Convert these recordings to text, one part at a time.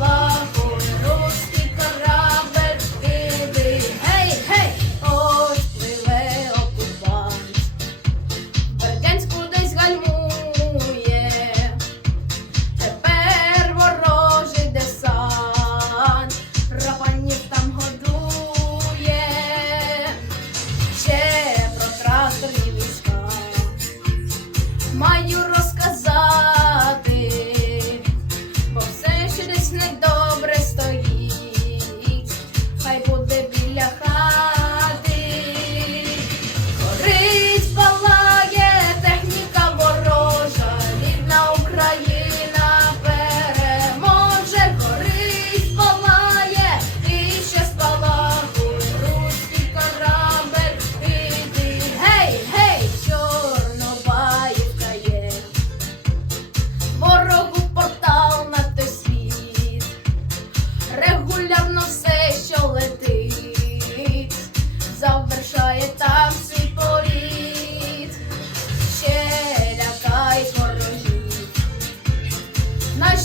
love.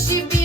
este